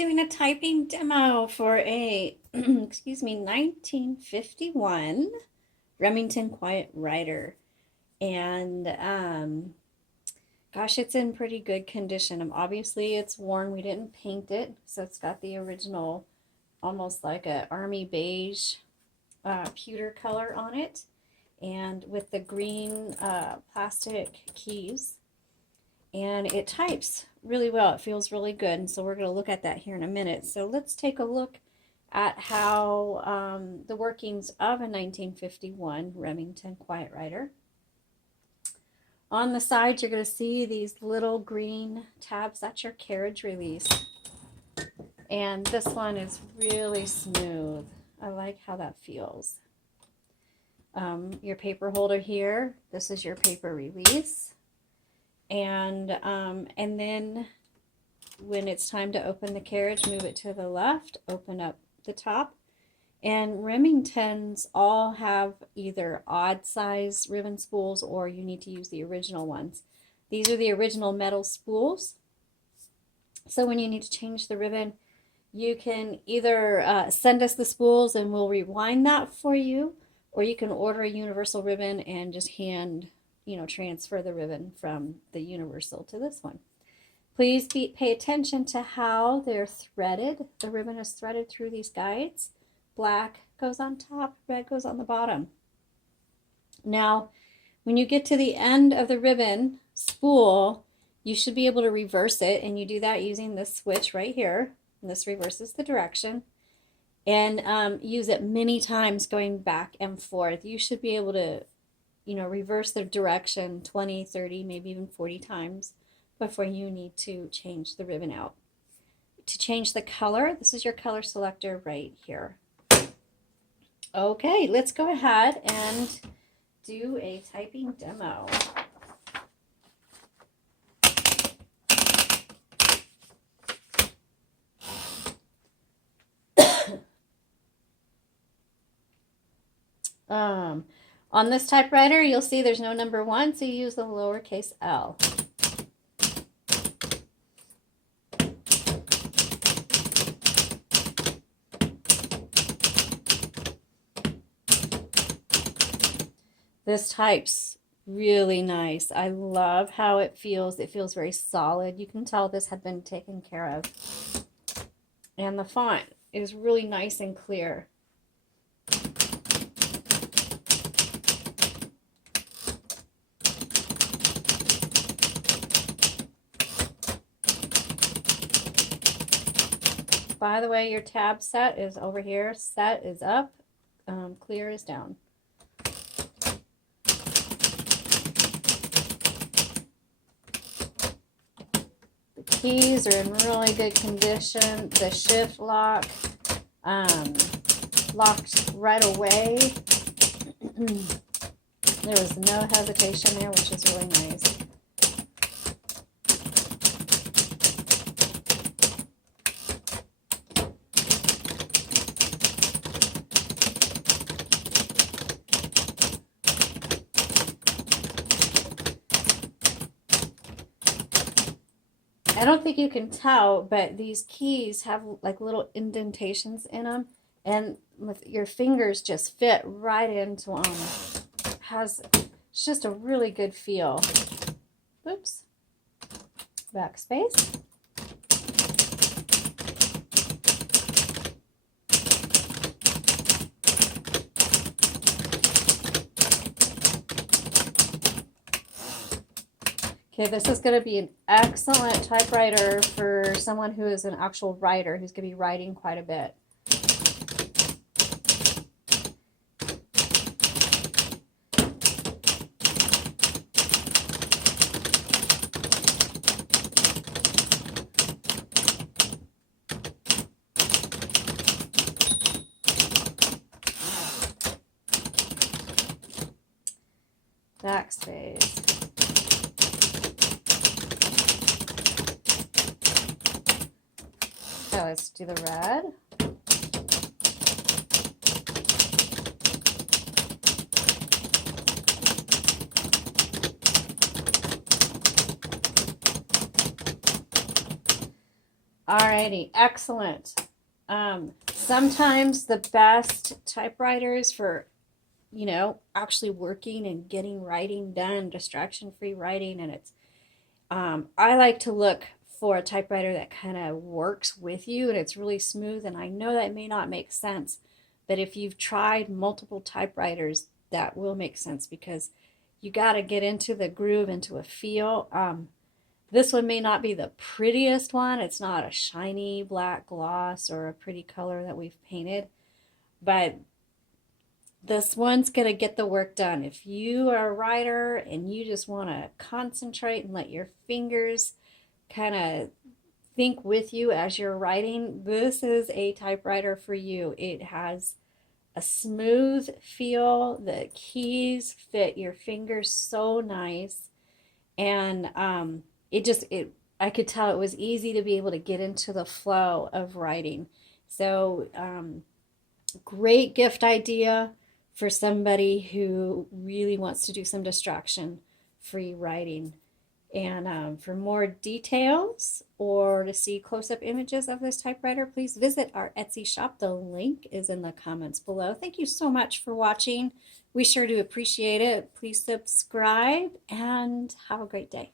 doing a typing demo for a, excuse me, 1951 Remington Quiet Riter. And gosh, it's in pretty good condition. Obviously, it's worn. We didn't paint it, so it's got the original, almost like a army beige pewter color on it, and with the green plastic keys. And it types really well. It feels really good. And so we're going to look at that here in a minute. So let's take a look at how the workings of a 1951 Remington Quiet Riter. On the side, you're going to see these little green tabs. That's your carriage release. And this one is really smooth. I like how that feels. Your paper holder here. This is your paper release. And then when it's time to open the carriage, move it to the left, open up the top. And Remingtons all have either odd size ribbon spools or you need to use the original ones. These are the original metal spools. So when you need to change the ribbon, you can either send us the spools and we'll rewind that for you, or you can order a universal ribbon and just transfer the ribbon from the universal to this one. Please pay attention to how they're threaded. The ribbon is threaded through these guides. Black goes on top, red goes on the bottom. Now, when you get to the end of the ribbon spool, you should be able to reverse it, and you do that using this switch right here. And this reverses the direction. And use it many times going back and forth. You should be able to reverse the direction 20, 30, maybe even 40 times before you need to change the ribbon out. To change the color, this is your color selector right here. Okay, let's go ahead and do a typing demo. On this typewriter, you'll see there's no number 1, so you use the lowercase l. This types really nice. I love how it feels. It feels very solid. You can tell this had been taken care of. And the font is really nice and clear. By the way, your tab set is over here. Set is up. Clear is down. The keys are in really good condition. The shift lock locked right away. There was no hesitation there, which is really nice. I don't think you can tell, but these keys have like little indentations in them, and with your fingers just fit right into them. It's just a really good feel. Oops. Backspace. Okay, this is going to be an excellent typewriter for someone who is an actual writer, who's going to be writing quite a bit. Backspace. Okay, let's do the red. Alrighty, excellent. Sometimes the best typewriters for, actually working and getting writing done, distraction-free writing, and I like to look for a typewriter that kind of works with you and it's really smooth. And I know that may not make sense, but if you've tried multiple typewriters, that will make sense because you got to get into the groove, into a feel. This one may not be the prettiest one. It's not a shiny black gloss or a pretty color that we've painted, but this one's going to get the work done. If you are a writer and you just want to concentrate and let your fingers kind of think with you as you're writing, this is a typewriter for you. It has a smooth feel. The keys fit your fingers so nice. And I could tell it was easy to be able to get into the flow of writing. So, great gift idea for somebody who really wants to do some distraction free writing. And for more details or to see close-up images of this typewriter, please visit our Etsy shop. The link is in the comments below. Thank you so much for watching. We sure do appreciate it. Please subscribe and have a great day.